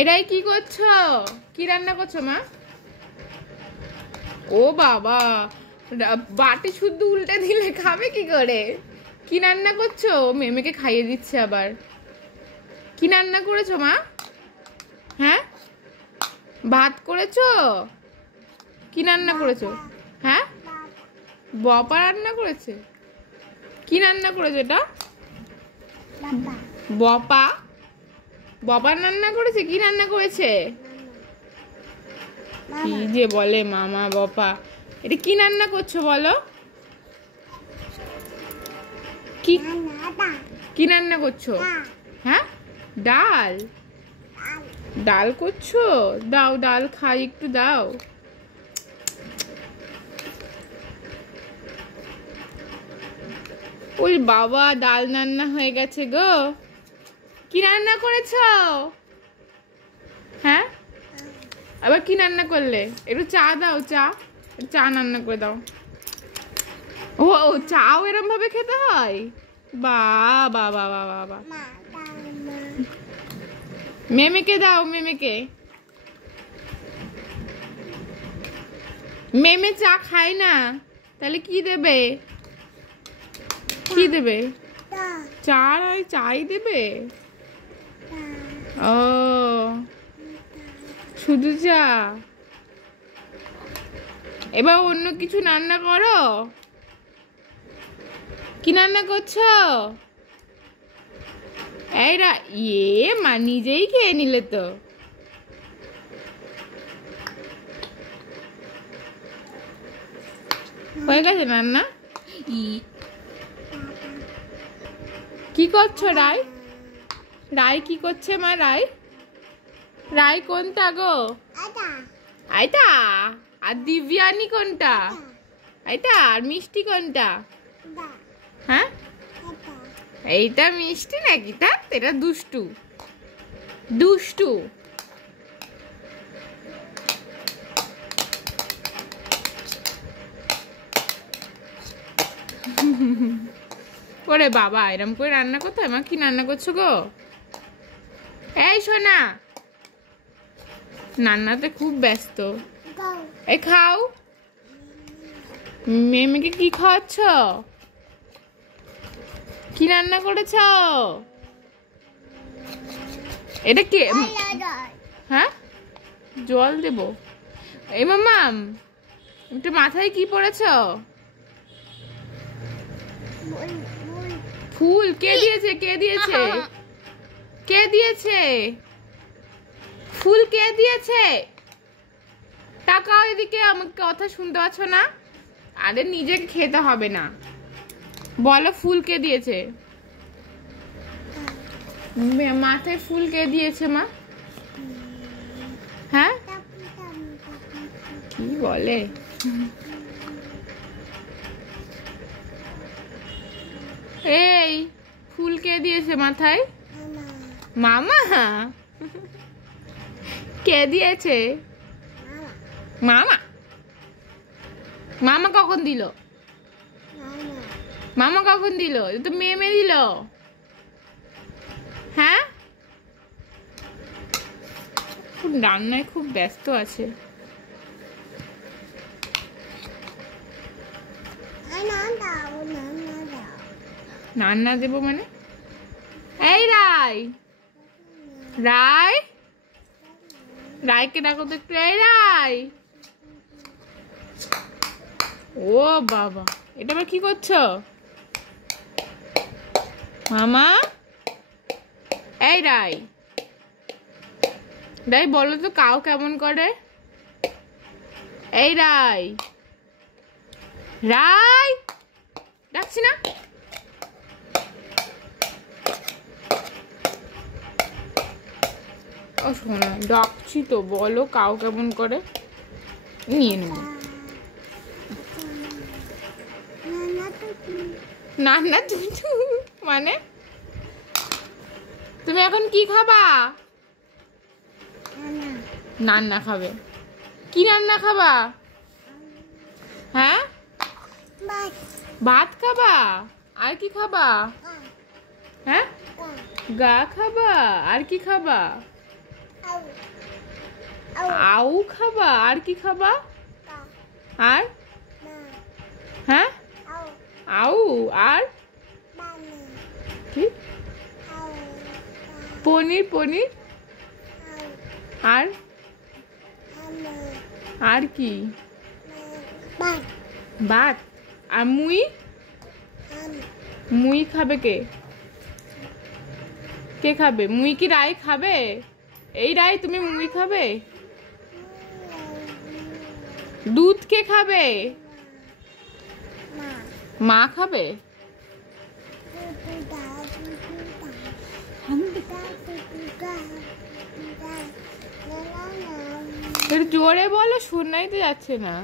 এটাই কি করছো? কি রান্না করছো মা? ও বাবা, বাটি শুদ্ধ উল্টে দিলে খাবে কি করে? কি রান্না করছো? মেমেকে খাইয়ে দিচ্ছে আবার। কি রান্না করেছো মা? হ্যাঁ, ভাত করেছো? কি রান্না করেছো? হ্যাঁ, বপা রান্না করেছে। কি রান্না করেছে এটা? বপা বপা রান্না করেছে। কি রান্না করেছে? কি যে বলে মামা বপা। এটা কি রান্না করছো বলো? কি কি রান্না করছো? হ্যাঁ, ডাল। ডাল করছো? দাও, ডাল খাই, একটু দাও। ওই বাবা, ডাল রান্না হয়ে গেছে গো। কি রান্না করেছো? হ্যাঁ, আবার কি রান্না করলে? একটু চা দাও, চা চা রান্না করে দাও। ও চাও এরম ভাবে খেতে হয়? বাবা বাবা বাবা, মেমেকে দাও, মেমেকে। মেমে চা খায় না, তাহলে কি দেবে? কি দেবে? চা আর চাই দেবে? ও, শুধু চা। এবার অন্য কিছু রান্না করো। কি রান্না করছো? এইরা মা নিজেই খেয়ে নিলে তো। হয়ে গেছে রান্না। কি করছো রাই? রাই কি করছে মা? রাই রাই কোনটা গো? আইতা। আর দিব্যানি কোনটা? আইতা। আর মিষ্টি কোনটা? হ্যাঁ, এইটা মিষ্টি নাকি? তা এটা দুষ্টু দুষ্টু। ওরে বাবা, এরম করে রান্না করতে হয়? মা কি রান্না করছো গো? এই সোনা, রান্নাতে খুব ব্যস্ত। এই খাও। মেয়েকে কি খাওয়াচ্ছ? কি রান্না করেছ? এটা কি? হ্যাঁ, জল দেব। এই মাম্মাম, একটু মাথায় কি পড়েছ? ফুল। কে দিয়েছে? কে দিয়েছে? কে দিয়েছে ফুল? কে দিয়েছে? টাকাও এদিকে। আমাকে কথা শুনতে পাচ্ছ না? আরে নিজেকে খেতে হবে না, বলো ফুল কে দিয়েছে? মাথায় ফুল কে দিয়েছে মা? হ্যাঁ, কি বলে? এই ফুল কে দিয়েছে মাথায়? মামা। কে দিয়েছে? মামা। মামা কখন দিল? মামা কখন দিল? তো মেয়ে দিল। হ্যাঁ, খুব রান্নায় খুব ব্যস্ত আছে। রান্না দেবো মানে? এই রাই, রাই, রাইকে ডাকো তো একটু। এই রাই। ও বাবা, এটা আবার কি করছো মামা? এই রাই, রাই বলো তো কাউ কেমন করে? এই রাই, রাই, ডাকছি না? ও শোনো, ডাকছি তো, বলো কাউ কেমন করে। নিয়ে নেব। না না, মানে তুমি এখন কি খাবা? রান্না খাবে? কি রান্না খাবা? হ্যাঁ, ভাত খাবা? আর কি খাবা? হ্যাঁ, গা খাবা? আর কি খাবা? আউ খাবা? আর কি খাবা? আর হ্যাঁ আউ আর কি? পনির পনির আর আর কি? ভাত। আর মুই? মুই খাবে কে? কে খাবে? মুই কি রাই খাবে? এই রাই তুমি মুই খাবে? দুধ কে খাবে? মা খাবে? জোরে বলো, শোনাই তো যাচ্ছে না।